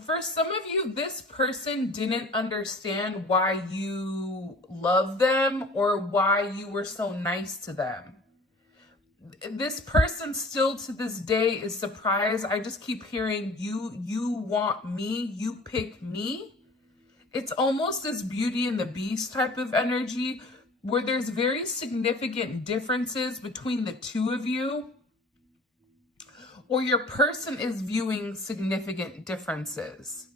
For some of you, this person didn't understand why you love them or why you were so nice to them. This person still to this day is surprised. I just keep hearing you want me, you pick me. It's almost this Beauty and the Beast type of energy where there's very significant differences between the two of you, or your person is viewing significant differences.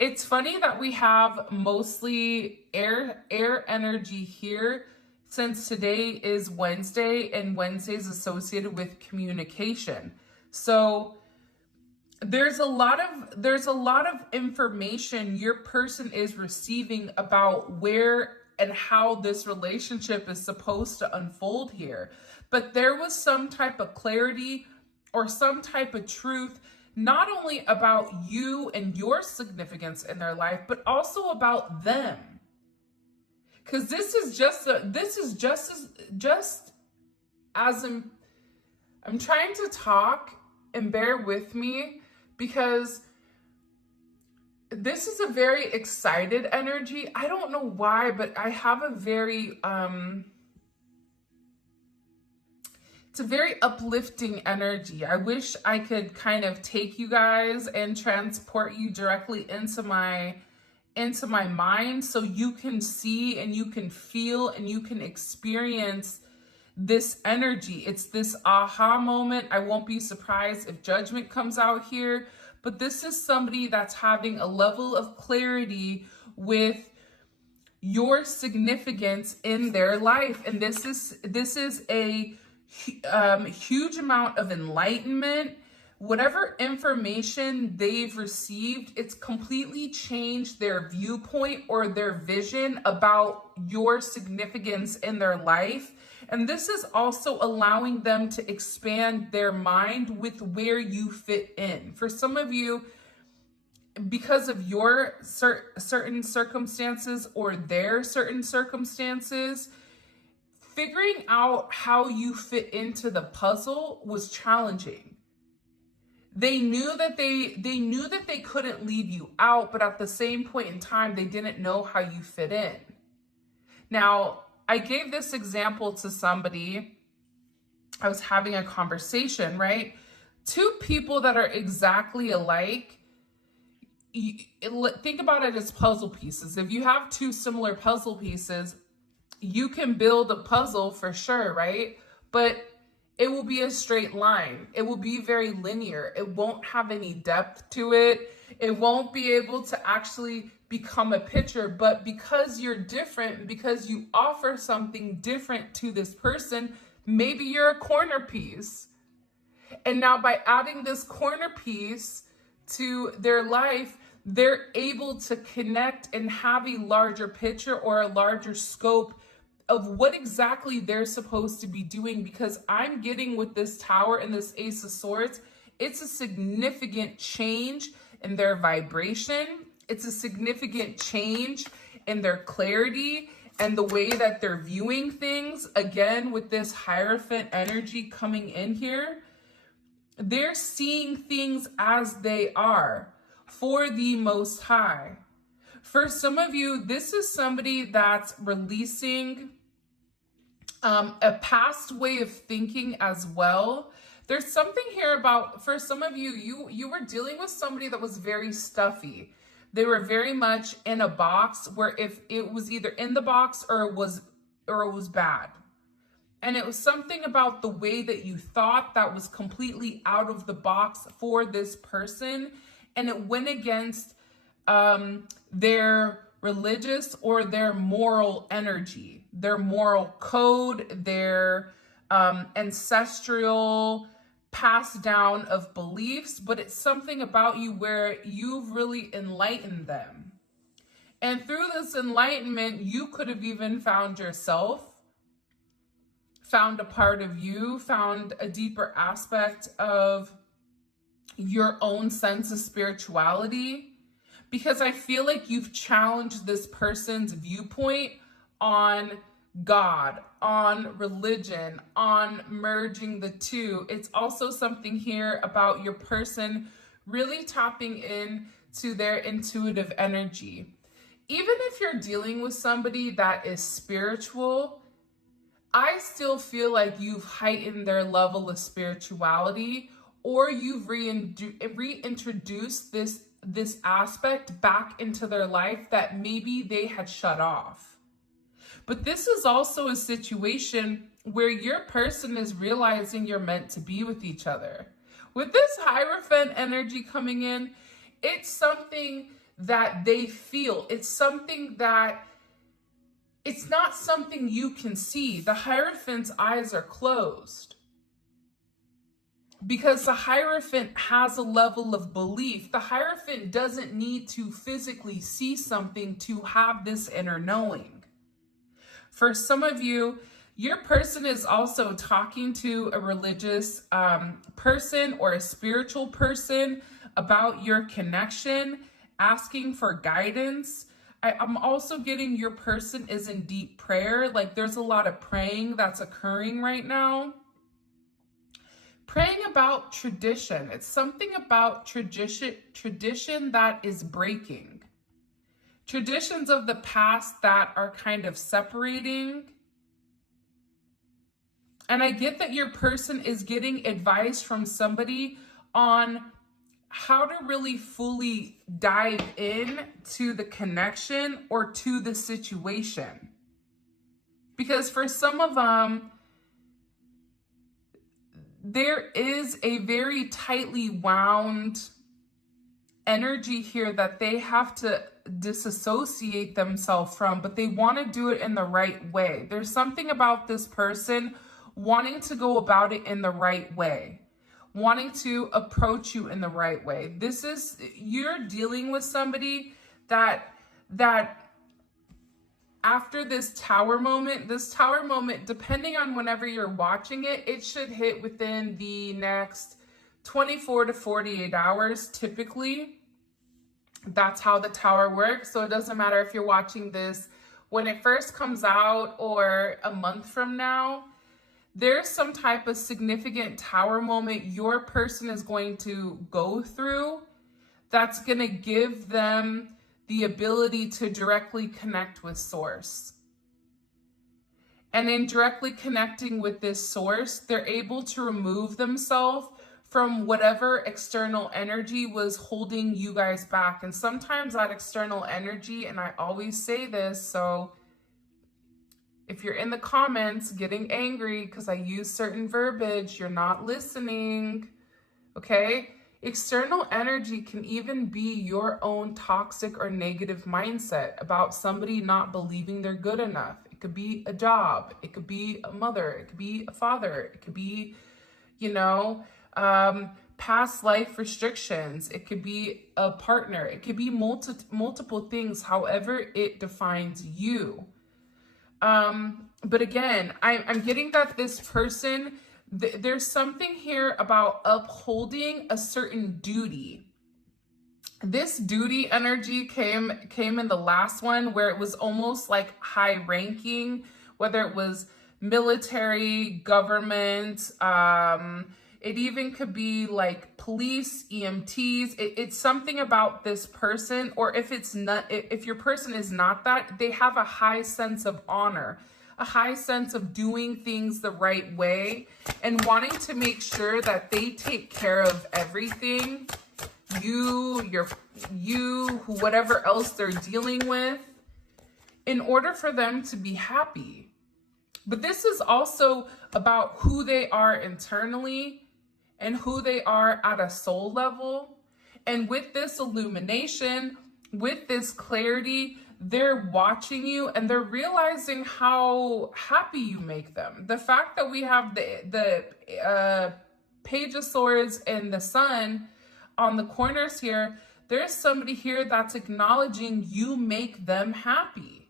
It's funny that we have mostly air energy here, since today is Wednesday and Wednesday is associated with communication. So there's a lot of information your person is receiving about where and how this relationship is supposed to unfold here. But there was some type of clarity or some type of truth, not only about you and your significance in their life, but also about them. Because this is just as I'm trying to talk, and bear with me, because this is a very excited energy. I don't know why, but I have a very it's a very uplifting energy. I wish I could kind of take you guys and transport you directly into my mind so you can see and you can feel and you can experience this energy. It's this aha moment. I won't be surprised if judgment comes out here, but this is somebody that's having a level of clarity with your significance in their life. And this is a huge amount of enlightenment. Whatever information they've received, it's completely changed their viewpoint or their vision about your significance in their life. And this is also allowing them to expand their mind with where you fit in. For some of you, because of your certain circumstances or their certain circumstances, figuring out how you fit into the puzzle was challenging. They knew that they couldn't leave you out, but at the same point in time, they didn't know how you fit in. Now, I gave this example to somebody. I was having a conversation, right? Two people that are exactly alike. Think about it as puzzle pieces. If you have two similar puzzle pieces, you can build a puzzle for sure, right? But it will be a straight line. It will be very linear. It won't have any depth to it. It won't be able to actually become a picture. But because you're different, because you offer something different to this person, maybe you're a corner piece. And now by adding this corner piece to their life, they're able to connect and have a larger picture or a larger scope of what exactly they're supposed to be doing. Because I'm getting with this Tower and this Ace of Swords, it's a significant change in their vibration. It's a significant change in their clarity and the way that they're viewing things. Again, with this Hierophant energy coming in here, they're seeing things as they are for the Most High. For some of you, this is somebody that's releasing a past way of thinking as well. There's something here about, for some of you, you were dealing with somebody that was very stuffy. They were very much in a box where if it was either in the box or it was bad. And it was something about the way that you thought that was completely out of the box for this person. And it went against their religious or their moral energy, their moral code, their ancestral passed down of beliefs. But it's something about you where you've really enlightened them. And through this enlightenment, you could have even found yourself, found a part of you, found a deeper aspect of your own sense of spirituality. Because I feel like you've challenged this person's viewpoint on God, on religion, on merging the two. It's also something here about your person really tapping in to their intuitive energy. Even if you're dealing with somebody that is spiritual, I still feel like you've heightened their level of spirituality, or you've reintroduced this aspect back into their life that maybe they had shut off. But this is also a situation where your person is realizing you're meant to be with each other. With this Hierophant energy coming in, it's something that they feel. It's something that, it's not something you can see. The Hierophant's eyes are closed because the Hierophant has a level of belief. The Hierophant doesn't need to physically see something to have this inner knowing. For some of you, your person is also talking to a religious person or a spiritual person about your connection, asking for guidance. I'm also getting your person is in deep prayer. Like there's a lot of praying that's occurring right now. Praying about tradition. It's something about tradition that is breaking. Traditions of the past that are kind of separating. And I get that your person is getting advice from somebody on how to really fully dive in to the connection or to the situation. Because for some of them, there is a very tightly wound energy here that they have to disassociate themselves from, but they want to do it in the right way. There's something about this person wanting to go about it in the right way, wanting to approach you in the right way. You're dealing with somebody that after this tower moment, depending on whenever you're watching it, it should hit within the next 24 to 48 hours, typically. That's how the tower works. So it doesn't matter if you're watching this when it first comes out or a month from now. There's some type of significant tower moment your person is going to go through that's going to give them the ability to directly connect with source. And in directly connecting with this source, they're able to remove themselves from whatever external energy was holding you guys back. And sometimes that external energy, and I always say this, so if you're in the comments getting angry because I use certain verbiage, you're not listening, okay? External energy can even be your own toxic or negative mindset about somebody not believing they're good enough. It could be a job. It could be a mother. It could be a father. It could be, past life restrictions. It could be a partner. It could be multiple things, however it defines you. But again, I'm getting that this person, there's something here about upholding a certain duty. This duty energy came in the last one where it was almost like high ranking, whether it was military, government, it even could be like police, EMTs. It's something about this person, or if your person is not that, they have a high sense of honor, a high sense of doing things the right way and wanting to make sure that they take care of everything. Whatever else they're dealing with, in order for them to be happy. But this is also about who they are internally and who they are at a soul level. And with this illumination, with this clarity, they're watching you and they're realizing how happy you make them. The fact that we have the Page of Swords and the Sun on the corners here, there's somebody here that's acknowledging you make them happy.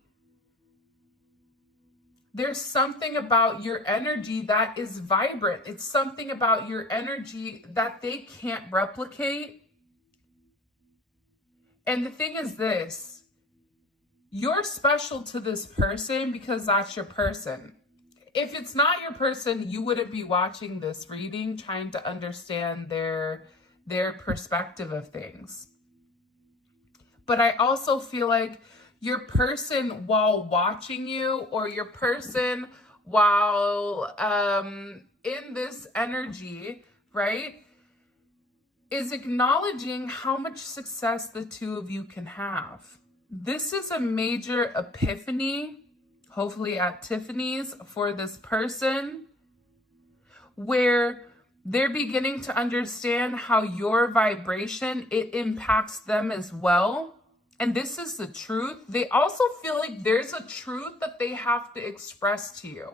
There's something about your energy that is vibrant. It's something about your energy that they can't replicate. And the thing is this, you're special to this person because that's your person. If it's not your person, you wouldn't be watching this reading, trying to understand their their perspective of things. But I also feel like your person, while watching you, or your person while in this energy, right, is acknowledging how much success the two of you can have. This is a major epiphany, hopefully at Tiffany's, for this person, where they're beginning to understand how your vibration, it impacts them as well. And this is the truth. They also feel like there's a truth that they have to express to you.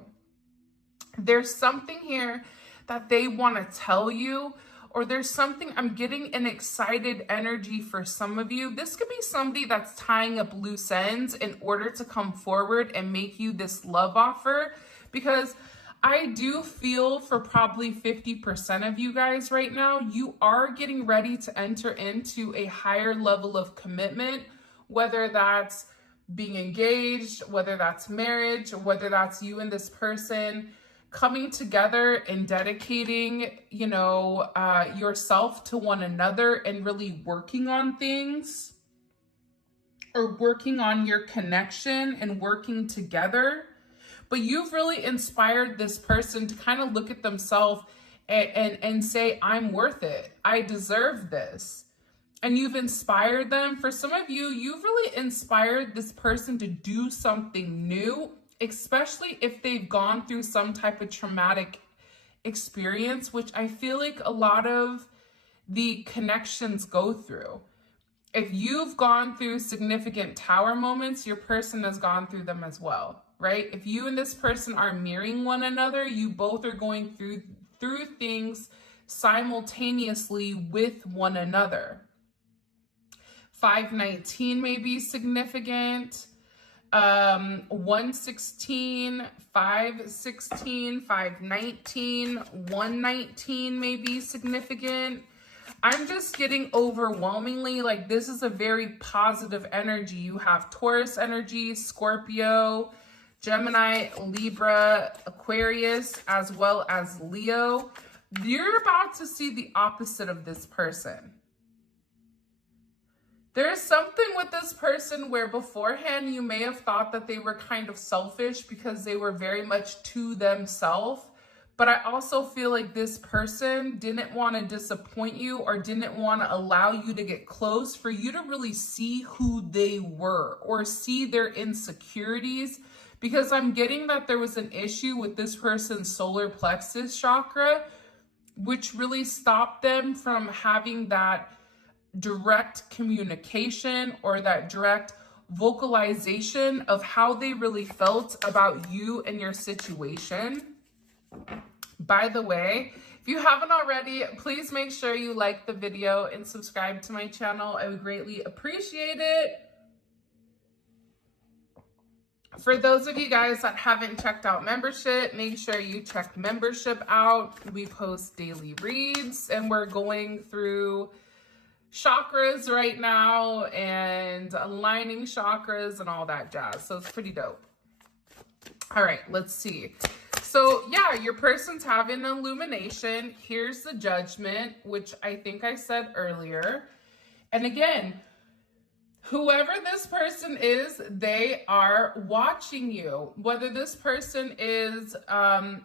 There's something here that they want to tell you, or there's something, I'm getting an excited energy for some of you. This could be somebody that's tying up loose ends in order to come forward and make you this love offer, because I do feel for probably 50% of you guys right now, you are getting ready to enter into a higher level of commitment, whether that's being engaged, whether that's marriage, whether that's you and this person coming together and dedicating, you know, yourself to one another and really working on things, or working on your connection and working together. But you've really inspired this person to kind of look at themselves and say, I'm worth it. I deserve this. And you've inspired them. For some of you, you've really inspired this person to do something new, especially if they've gone through some type of traumatic experience, which I feel like a lot of the connections go through. If you've gone through significant tower moments, your person has gone through them as well, right? If you and this person are mirroring one another, you both are going through things simultaneously with one another. 519 may be significant. 116, 516, 519, 119 may be significant. I'm just getting overwhelmingly like this is a very positive energy. You have Taurus energy, Scorpio, Gemini, Libra, Aquarius, as well as Leo. You're about to see the opposite of this person. There's something with this person where beforehand you may have thought that they were kind of selfish because they were very much to themselves. But I also feel like this person didn't want to disappoint you, or didn't want to allow you to get close for you to really see who they were or see their insecurities. Because I'm getting that there was an issue with this person's solar plexus chakra, which really stopped them from having that direct communication or that direct vocalization of how they really felt about you and your situation. By the way, if you haven't already, please make sure you like the video and subscribe to my channel. I would greatly appreciate it. For those of you guys that haven't checked out membership, make sure you check membership out. We post daily reads and we're going through chakras right now and aligning chakras and all that jazz. So it's pretty dope. All right, let's see. So yeah, your person's having an illumination. Here's the Judgment, which I think I said earlier. And again, whoever this person is, they are watching you. Whether this person is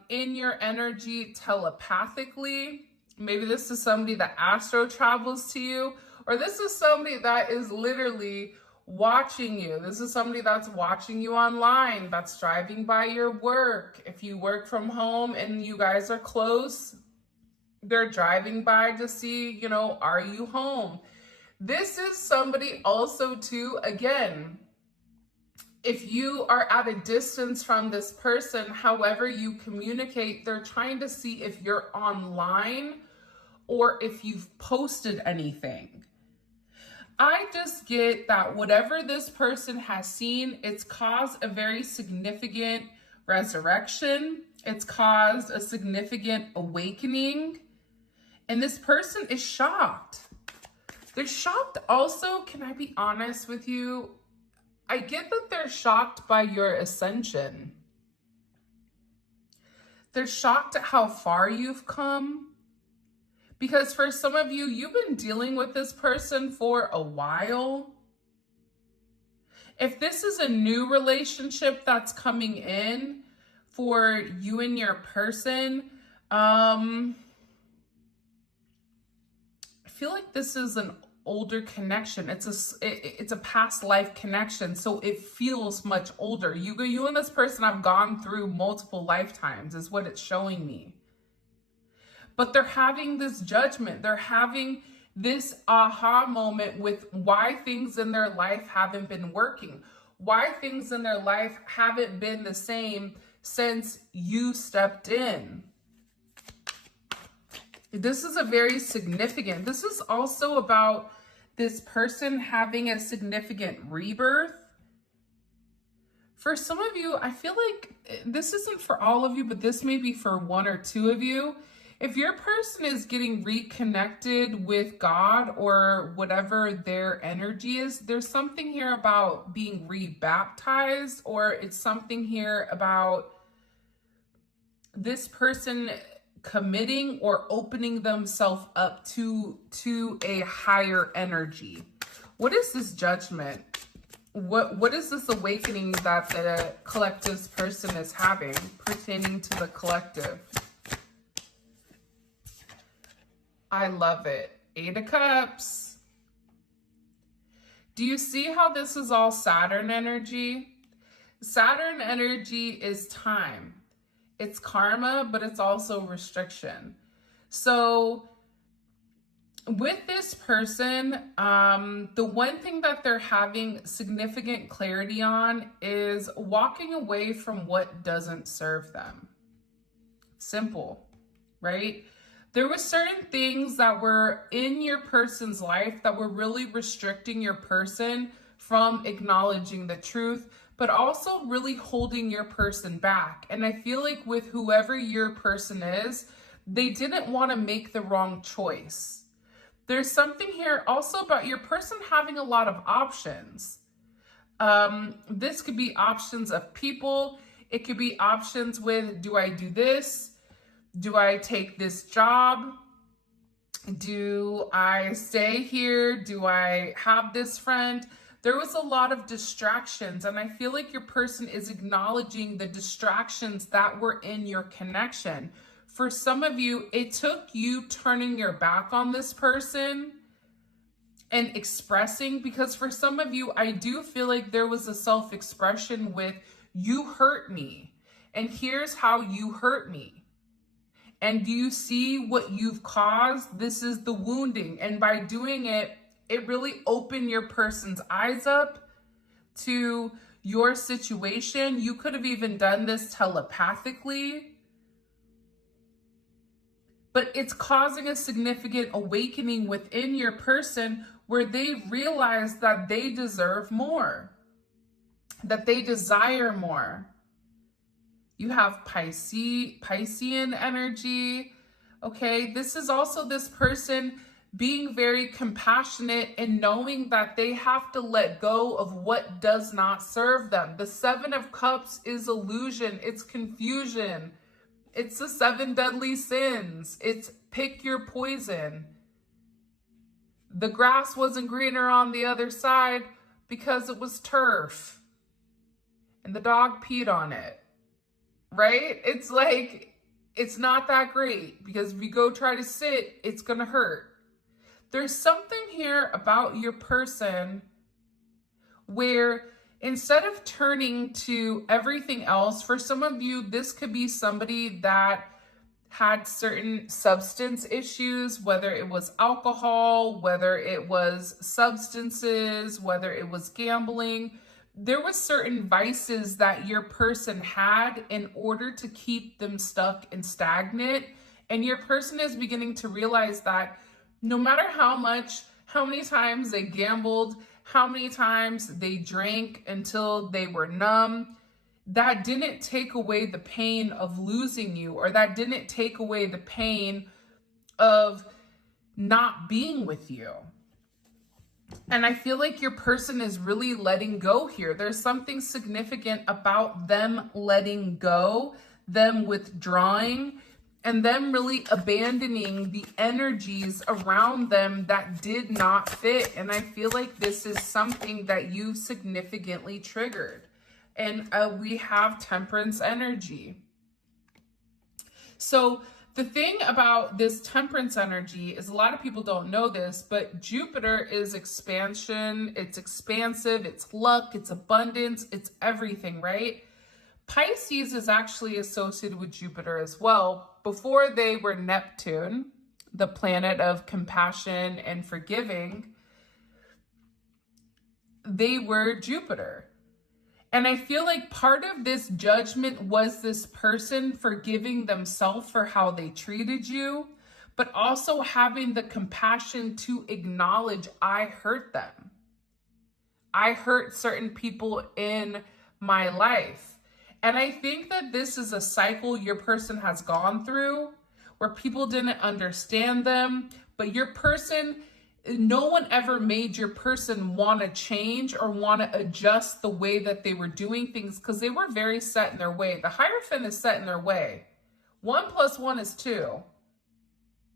in your energy telepathically, maybe this is somebody that astro travels to you, or this is somebody that is literally watching you. This is somebody that's watching you online, that's driving by your work. If you work from home and you guys are close, they're driving by to see, you know, are you home? This is somebody also too, again, if you are at a distance from this person, however you communicate, they're trying to see if you're online or if you've posted anything. I just get that whatever this person has seen, it's caused a very significant resurrection. It's caused a significant awakening. And this person is shocked. They're shocked also, can I be honest with you? I get that they're shocked by your ascension. They're shocked at how far you've come. Because for some of you, you've been dealing with this person for a while. If this is a new relationship that's coming in for you and your person, I feel like this is an older connection. It's a past life connection, so it feels much older. You and this person have gone through multiple lifetimes is what it's showing me. But they're having this judgment. They're having this aha moment with why things in their life haven't been working, why things in their life haven't been the same since you stepped in. This is a very significant, this is also about this person having a significant rebirth. For some of you, I feel like this isn't for all of you, but this may be for one or two of you. If your person is getting reconnected with God or whatever their energy is, there's something here about being rebaptized, or it's something here about this person committing or opening themselves up to a higher energy. What is this judgment? What is this awakening that the collective's person is having pertaining to the collective? I love it. 8 of Cups. Do you see how this is all Saturn energy? Saturn energy is time. It's karma, but it's also restriction. So with this person, the one thing that they're having significant clarity on is walking away from what doesn't serve them. Simple, right? There were certain things that were in your person's life that were really restricting your person from acknowledging the truth, but also really holding your person back. And I feel like with whoever your person is, they didn't want to make the wrong choice. There's something here also about your person having a lot of options. This could be options of people. It could be options with, do I do this? Do I take this job? Do I stay here? Do I have this friend? There was a lot of distractions, and I feel like your person is acknowledging the distractions that were in your connection. For some of you, it took you turning your back on this person and expressing, because for some of you, I do feel like there was a self-expression with, you hurt me, and here's how you hurt me. And do you see what you've caused? This is the wounding. And by doing it, it really opened your person's eyes up to your situation. You could have even done this telepathically. But it's causing a significant awakening within your person where they realize that they deserve more, that they desire more. You have Piscean energy, okay? This is also this person being very compassionate and knowing that they have to let go of what does not serve them. The 7 of Cups is illusion, it's confusion. It's the 7 deadly sins. It's pick your poison. The grass wasn't greener on the other side because it was turf. And the dog peed on it. Right? It's like, it's not that great because if you go try to sit, it's going to hurt. There's something here about your person where instead of turning to everything else, for some of you, this could be somebody that had certain substance issues, whether it was alcohol, whether it was substances, whether it was gambling. There were certain vices that your person had in order to keep them stuck and stagnant. And your person is beginning to realize that no matter how many times they gambled, how many times they drank until they were numb, that didn't take away the pain of losing you, or that didn't take away the pain of not being with you. And I feel like your person is really letting go here. There's something significant about them letting go, them withdrawing, and them really abandoning the energies around them that did not fit. And I feel like this is something that you significantly triggered. And we have Temperance energy. So the thing about this Temperance energy is, a lot of people don't know this, but Jupiter is expansion, it's expansive, it's luck, it's abundance, it's everything, right? Pisces is actually associated with Jupiter as well. Before they were Neptune, the planet of compassion and forgiving, they were Jupiter. And I feel like part of this judgment was this person forgiving themselves for how they treated you, but also having the compassion to acknowledge, I hurt them. I hurt certain people in my life. And I think that this is a cycle your person has gone through, where people didn't understand them, but your person, no one ever made your person want to change or want to adjust the way that they were doing things, because they were very set in their way. The Hierophant is set in their way. 1 + 1 is 2.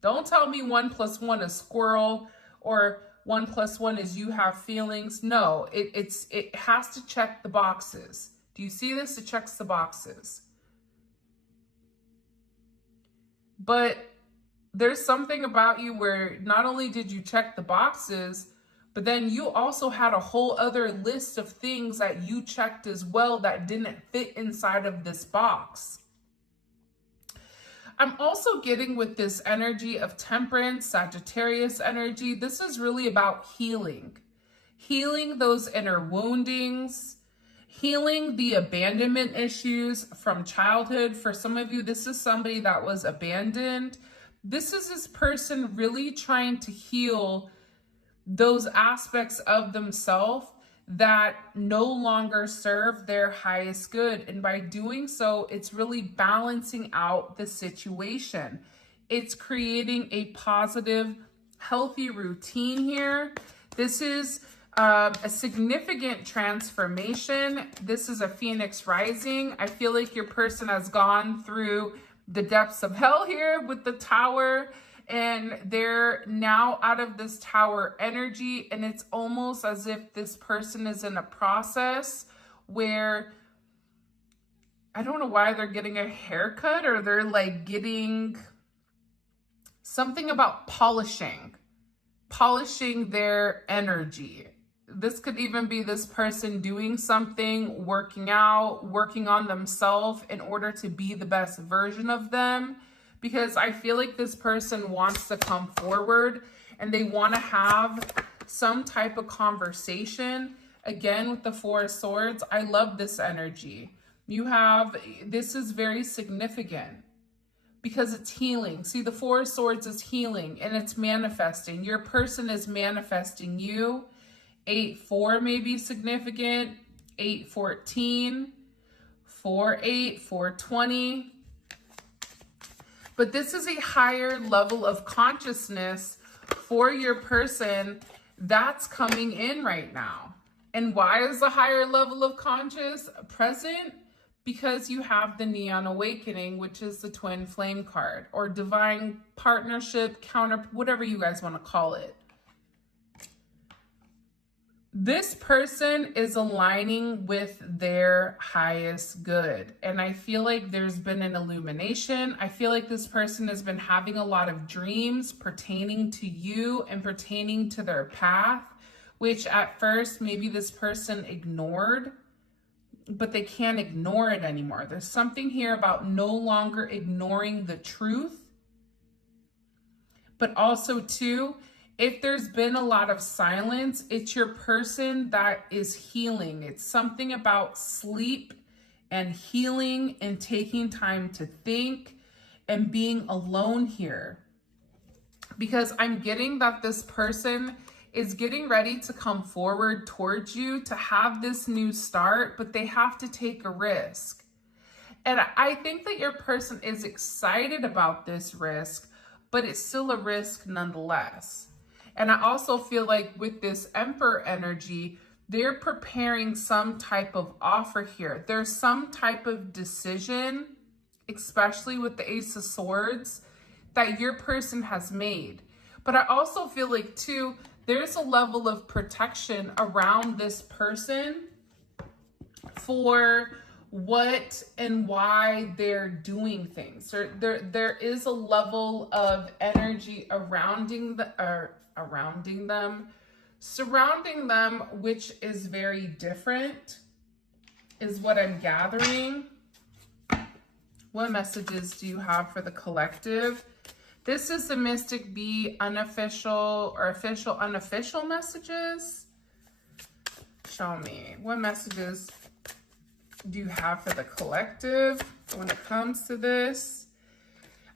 Don't tell me 1 + 1 is squirrel, or 1 + 1 is you have feelings. No, it has to check the boxes. Do you see this? It checks the boxes. But there's something about you where not only did you check the boxes, but then you also had a whole other list of things that you checked as well that didn't fit inside of this box. I'm also getting with this energy of Temperance, Sagittarius energy. This is really about healing. Healing those inner woundings, healing the abandonment issues from childhood. For some of you, this is somebody that was abandoned. This is this person really trying to heal those aspects of themselves that no longer serve their highest good. And by doing so, it's really balancing out the situation. It's creating a positive, healthy routine here. This is a significant transformation. This is a Phoenix rising. I feel like your person has gone through the depths of hell here with the Tower, and they're now out of this Tower energy, and it's almost as if this person is in a process where, I don't know why they're getting a haircut, or they're like getting something about polishing their energy. This could even be this person doing something, working out, working on themselves in order to be the best version of them. Because I feel like this person wants to come forward and they want to have some type of conversation. Again, with the Four of Swords, I love this energy. This is very significant because it's healing. See, the Four of Swords is healing and it's manifesting. Your person is manifesting you. 8-4 may be significant. 8-14, 4-8, 4-20. But this is a higher level of consciousness for your person that's coming in right now. And why is the higher level of conscious present? Because you have the Neon Awakening, which is the twin flame card, or divine partnership, whatever you guys want to call it. This person is aligning with their highest good. And I feel like there's been an illumination. I feel like this person has been having a lot of dreams pertaining to you and pertaining to their path, which at first maybe this person ignored, but they can't ignore it anymore. There's something here about no longer ignoring the truth, but also too, if there's been a lot of silence, it's your person that is healing. It's something about sleep and healing and taking time to think and being alone here. Because I'm getting that this person is getting ready to come forward towards you to have this new start, but they have to take a risk. And I think that your person is excited about this risk, but it's still a risk nonetheless. And I also feel like with this Emperor energy, they're preparing some type of offer here. There's some type of decision especially with the Ace of Swords, that your person has made. But I also feel like too, there's a level of protection around this person for what and why they're doing things. There is a level of energy surrounding them, which is very different, is what I'm gathering. What messages do you have for the collective? This is the Mystic B unofficial or official, unofficial messages. Show me. What messages do you have for the collective when it comes to this?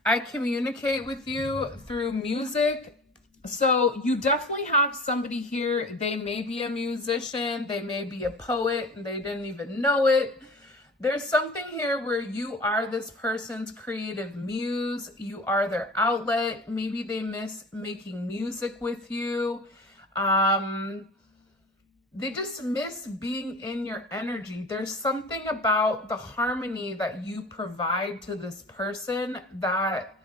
I communicate with you through music. So you definitely have somebody here. They may be a musician. They may be a poet and they didn't even know it. There's something here where you are this person's creative muse. You are their outlet. Maybe they miss making music with you. They just miss being in your energy. There's something about the harmony that you provide to this person that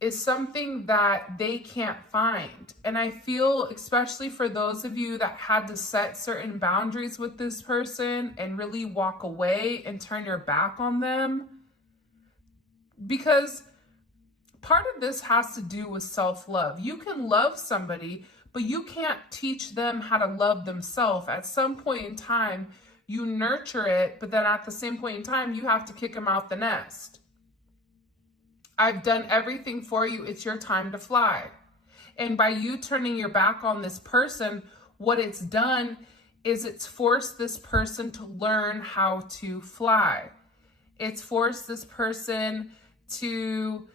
is something that they can't find. And I feel, especially for those of you that had to set certain boundaries with this person and really walk away and turn your back on them, because part of this has to do with self-love. You can love somebody, but you can't teach them how to love themselves. At some point in time, you nurture it, but then at the same point in time, you have to kick them out the nest. I've done everything for you. It's your time to fly. And by you turning your back on this person, what it's done is it's forced this person to learn how to fly. It's forced this person to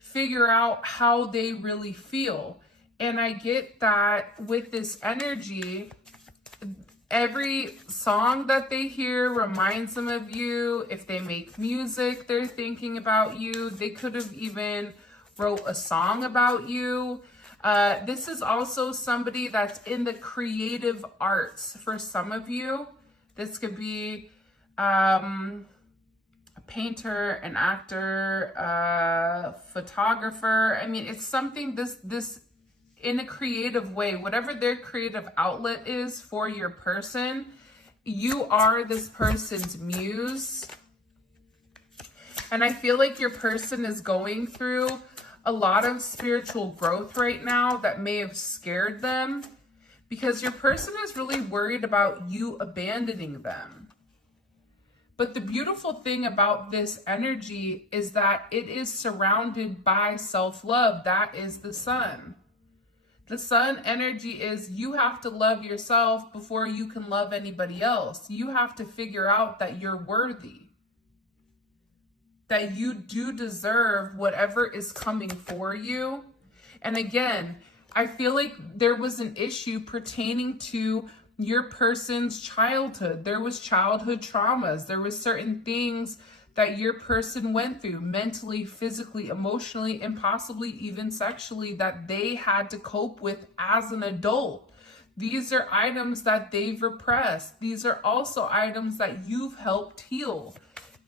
figure out how they really feel. And I get that with this energy, every song that they hear reminds them of you. If they make music, they're thinking about you. They could have even wrote a song about you. This is also somebody that's in the creative arts for some of you. This could be a painter, an actor, a photographer. I mean, it's something this in a creative way, whatever their creative outlet is for your person, you are this person's muse. And I feel like your person is going through a lot of spiritual growth right now that may have scared them, because your person is really worried about you abandoning them. But the beautiful thing about this energy is that it is surrounded by self-love. That is the sun. The sun energy is you have to love yourself before you can love anybody else. You have to figure out that you're worthy, that you do deserve whatever is coming for you. And again, I feel like there was an issue pertaining to your person's childhood. There was childhood traumas. There was certain things that your person went through mentally, physically, emotionally, and possibly even sexually that they had to cope with as an adult. These are items that they've repressed. These are also items that you've helped heal.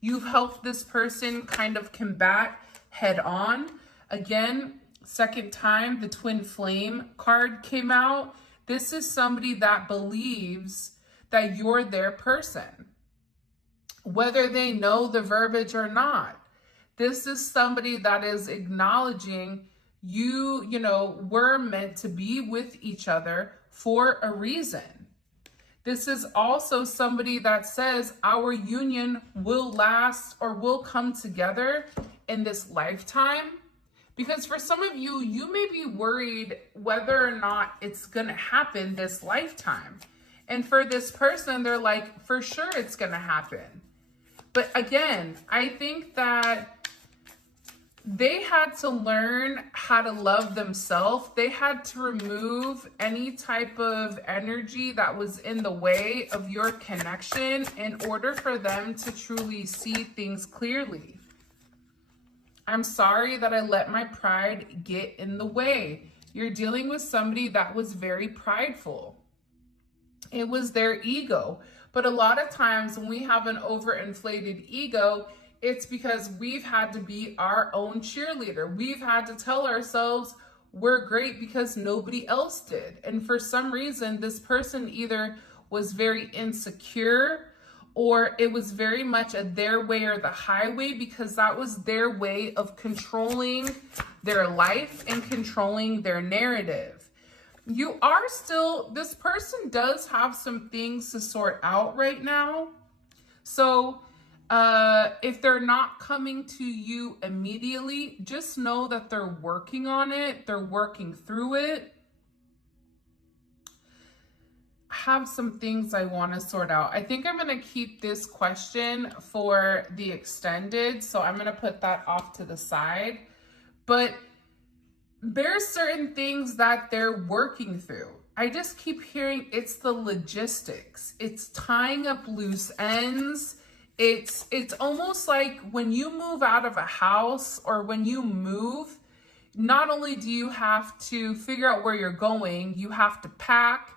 You've helped this person kind of combat head on. Again, second time the twin flame card came out. This is somebody that believes that you're their person, whether they know the verbiage or not. This is somebody that is acknowledging you know, we're meant to be with each other for a reason. This is also somebody that says our union will last or will come together in this lifetime. Because for some of you, you may be worried whether or not it's gonna happen this lifetime. And for this person, they're like, for sure it's gonna happen. But again, I think that they had to learn how to love themselves. They had to remove any type of energy that was in the way of your connection in order for them to truly see things clearly. I'm sorry that I let my pride get in the way. You're dealing with somebody that was very prideful. It was their ego. But a lot of times when we have an overinflated ego, it's because we've had to be our own cheerleader. We've had to tell ourselves we're great because nobody else did. And for some reason, this person either was very insecure, or it was very much a their way or the highway, because that was their way of controlling their life and controlling their narrative. You are still, this person does have some things to sort out right now. So if they're not coming to you immediately, just know that they're working on it. They're working through it. Have some things I want to sort out. I think I'm going to keep this question for the extended, so I'm going to put that off to the side. But there's certain things that they're working through. I just keep hearing it's the logistics. It's tying up loose ends. It's almost like when you move out of a house, or when you move, not only do you have to figure out where you're going, you have to pack.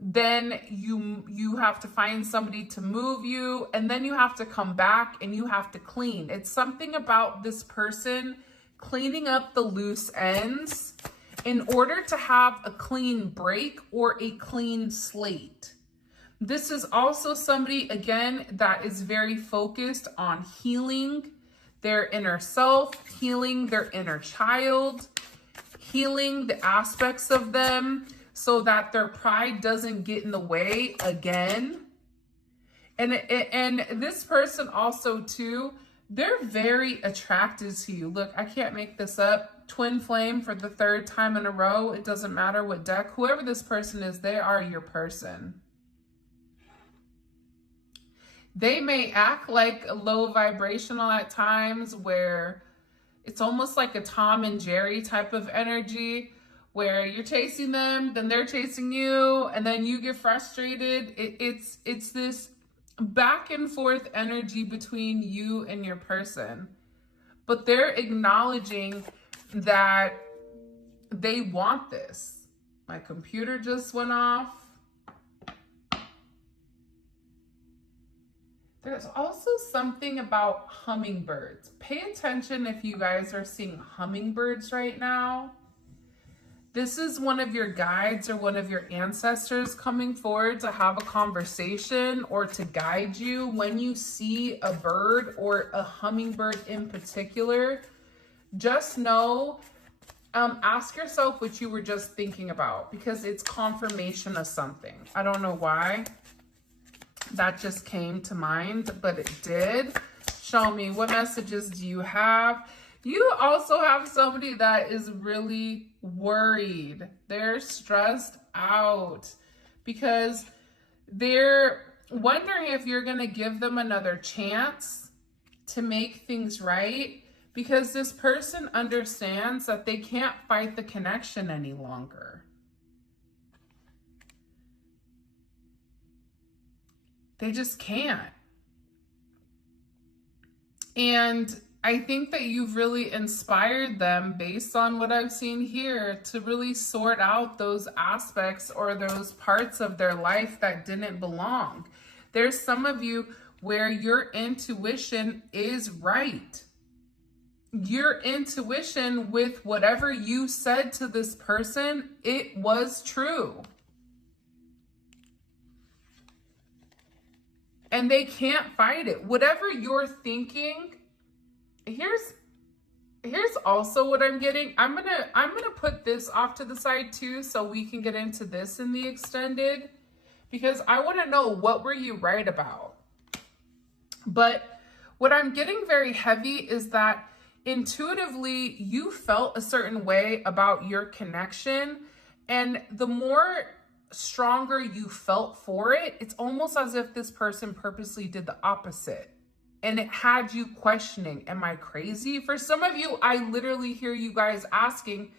Then you have to find somebody to move you, and then you have to come back and you have to clean. It's something about this person cleaning up the loose ends in order to have a clean break or a clean slate. This is also somebody, again, that is very focused on healing their inner self, healing their inner child, healing the aspects of them, so that their pride doesn't get in the way again. And this person also too, they're very attracted to you. Look, I can't make this up. Twin flame for the third time in a row. It doesn't matter what deck. Whoever this person is, they are your person. They may act like low vibrational at times, where it's almost like a Tom and Jerry type of energy, where you're chasing them, then they're chasing you, and then you get frustrated. It's this back and forth energy between you and your person. But they're acknowledging that they want this. My computer just went off. There's also something about hummingbirds. Pay attention if you guys are seeing hummingbirds right now. This is one of your guides or one of your ancestors coming forward to have a conversation or to guide you. When you see a bird or a hummingbird in particular, just know, ask yourself what you were just thinking about, because it's confirmation of something. I don't know why that just came to mind, but it did. Show me, what messages do you have? You also have somebody that is really worried. They're stressed out because they're wondering if you're going to give them another chance to make things right, because this person understands that they can't fight the connection any longer. They just can't. And I think that you've really inspired them, based on what I've seen here, to really sort out those aspects or those parts of their life that didn't belong. There's some of you where your intuition is right. Your intuition with whatever you said to this person, it was true. And they can't fight it. Whatever you're thinking, here's also what I'm getting. I'm gonna put this off to the side too, so we can get into this in the extended, because I want to know, what were you right about? But what I'm getting very heavy is that intuitively you felt a certain way about your connection, and the more stronger you felt for it, it's almost as if this person purposely did the opposite. And it had you questioning, am I crazy? For some of you, I literally hear you guys asking,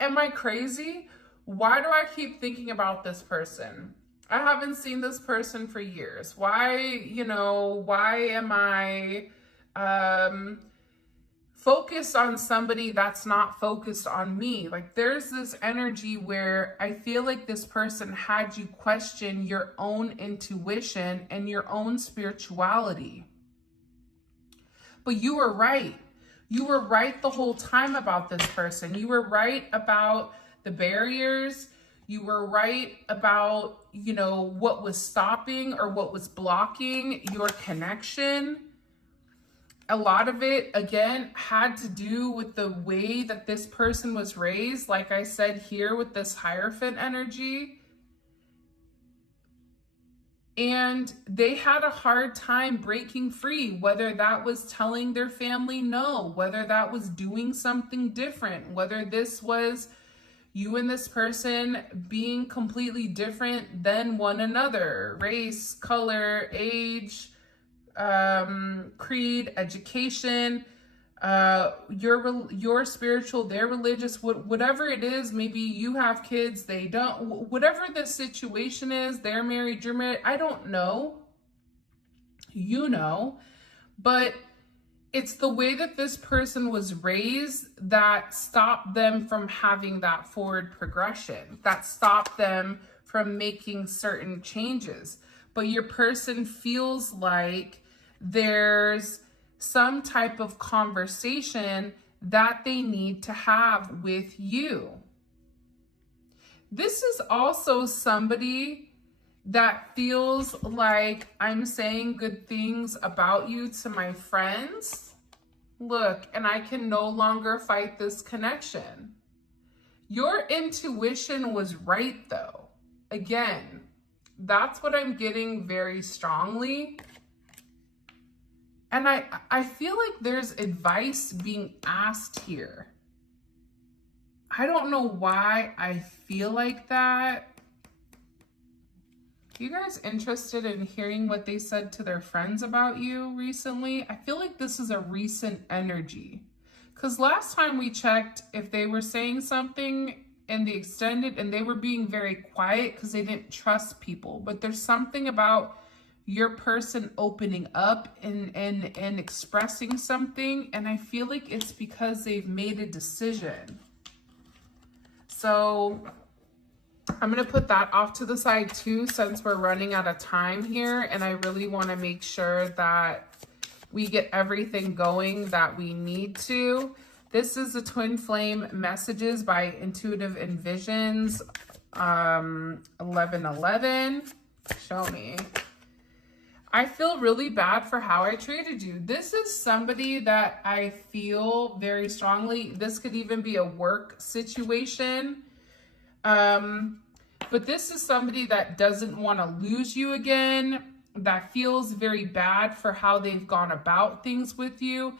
am I crazy? Why do I keep thinking about this person? I haven't seen this person for years. Why am I focused on somebody that's not focused on me? Like, there's this energy where I feel like this person had you question your own intuition and your own spirituality. But you were right. You were right the whole time about this person. You were right about the barriers. You were right about, you know, what was stopping or what was blocking your connection. A lot of it, again, had to do with the way that this person was raised. Like I said here with this Hierophant energy. And they had a hard time breaking free, whether that was telling their family no, whether that was doing something different, whether this was you and this person being completely different than one another, race, color, age, creed, education, your spiritual, their religious, whatever it is. Maybe you have kids, they don't, whatever the situation is, they're married, you're married, I don't know, you know, but it's the way that this person was raised that stopped them from having that forward progression, that stopped them from making certain changes. But your person feels like there's some type of conversation that they need to have with you. This is also somebody that feels like I'm saying good things about you to my friends. Look, and I can no longer fight this connection. Your intuition was right though. Again, that's what I'm getting very strongly. And I feel like there's advice being asked here. I don't know why I feel like that. You guys interested in hearing what they said to their friends about you recently? I feel like this is a recent energy. Because last time we checked, if they were saying something in the extended and they were being very quiet because they didn't trust people. But there's something about your person opening up and expressing something, and I feel like it's because they've made a decision. So I'm going to put that off to the side too, since we're running out of time here, and I really want to make sure that we get everything going that we need to. This is the Twin Flame Messages by Intuitive Envisions, 1111. Show me. I feel really bad for how I treated you. This is somebody that I feel very strongly. This could even be a work situation. But this is somebody that doesn't want to lose you again, that feels very bad for how they've gone about things with you.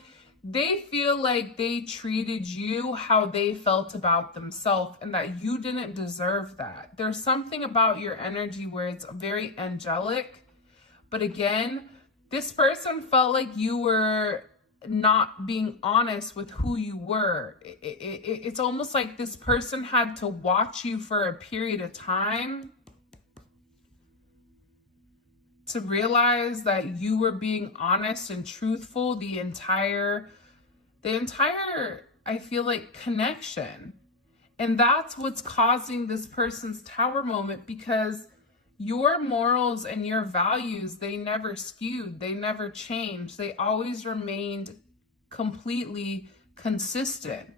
They feel like they treated you how they felt about themselves and that you didn't deserve that. There's something about your energy where it's very angelic. But again, this person felt like you were not being honest with who you were. It's almost like this person had to watch you for a period of time to realize that you were being honest and truthful the entire, I feel like, connection. And that's what's causing this person's tower moment, because your morals and your values, they never skewed, they never changed. They always remained completely consistent.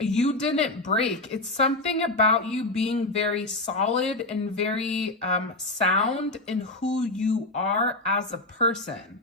You didn't break. It's something about you being very solid and very sound in who you are as a person.